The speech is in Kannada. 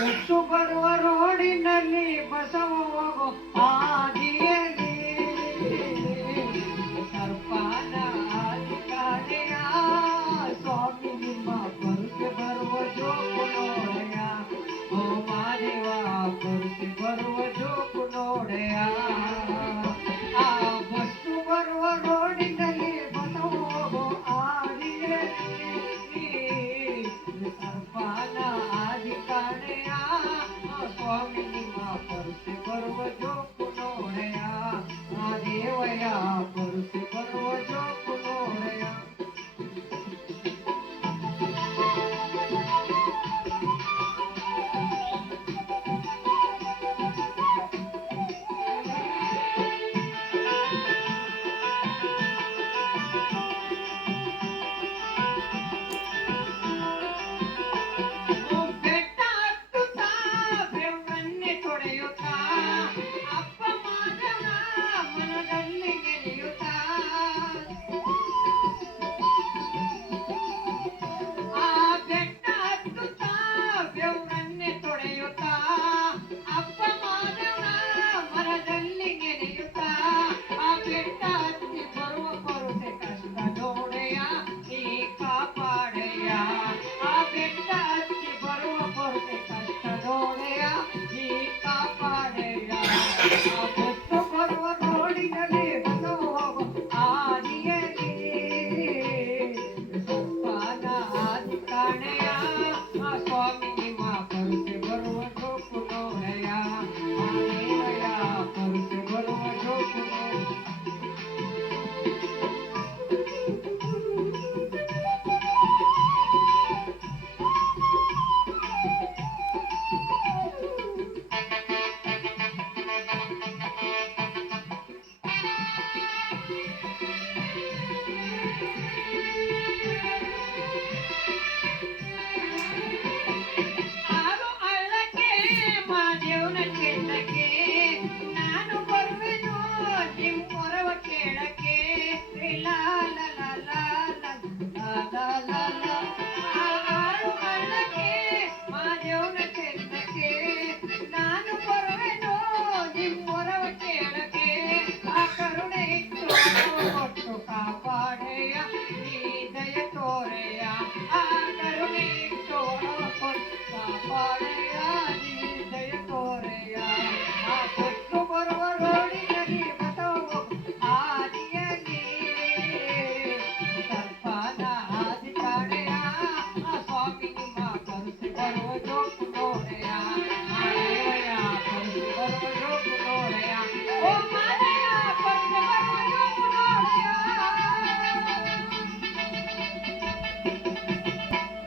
ಎಷ್ಟು ಬರುವ ರೋಡಿನಲ್ಲಿ ಬಸವ ಹೋಗೋ ಹಾದಿಯಲ್ಲಿ ಸರ್ಪಾನ ಕಾಣೆಯ ಸ್ವಾಮಿ ನಿಮ್ಮ ಬರುಕೆ ಬರುವ ಜೋಕು ನೋಡೆಯ ಓ ಮಾದೇವ ಬರುಕೆ ಬರುವ ಜೋಕು ನೋಡೆಯ ಆ ಬಸ್ಸು ಬರುವ ರೋಡಿನಲ್ಲಿ ಬಸವ ಹೋಗೋ ಹಾದಿಯಲ್ಲಿ ಸರ್ಪಾನ ಕಾಣೆಯ ಸ್ವಾಮಿ ನಿಮ್ಮ ಬರುಕೆ ಬರುವ ಜೋಕು ನೋಡೆಯ ಆ ದೇವಯ್ಯ ಬರುಕೆ ಬರುವ ಜೋಕು ನೋಡೆಯ ಬೆಟ್ಟ ಹತ್ತುತ್ತಾ ಬೆವರನ್ನೇ ತೊಡೆಯುತ್ತಾ ಅಪ್ಪ ಮಾದನ ಮನದಲ್ಲಿ ನೆನೆಯುತ್ತಾ ಆ ಬೆಟ್ಟ ಹತ್ತುತ್ತಾ ಬೆವರನ್ನೇ ತೊಡೆಯುತ್ತಾ ಅಪ್ಪ ಮಾದನ ಮನದಲ್ಲಿ ನೆನೆಯುತ್ತಾ ಆ ಬೆಟ್ಟ ಹತ್ತಿ ಬರುವ ಬರುತೆ ಕಷ್ಟ ನೋಡೆಯ ನೀ ಕಾಪಾಡೆಯ ಆ ಬೆಟ್ಟ ಹತ್ತಿ ಬರುವ ಬರುತೆ ಕಷ್ಟ ನೋಡೆಯ ನೀ ಕಾಪಾಡೆಯ ಆ ಬಸ್ಸು ಬರುವ ರೋಡಿನಲ್ಲಿ ಬಸವ ಹೋಗೋ ಹಾದಿಯಲ್ಲಿ ಸರ್ಪಾನ ಹಾದಿ ಕಾಣೆಯ ಆ ಸ್ವಾಮಿ ನಿಮ್ಮ ಬರುಕೆ ಬರುವ ಜೋಕು ನೋಡೆಯ ಆ ದೇವಯ್ಯ ಬರುಕೆ ಬರುವ ಜೋಕು ನೋಡೆಯ ಹಾಲು ಹಳ್ಳಕ್ಕೆ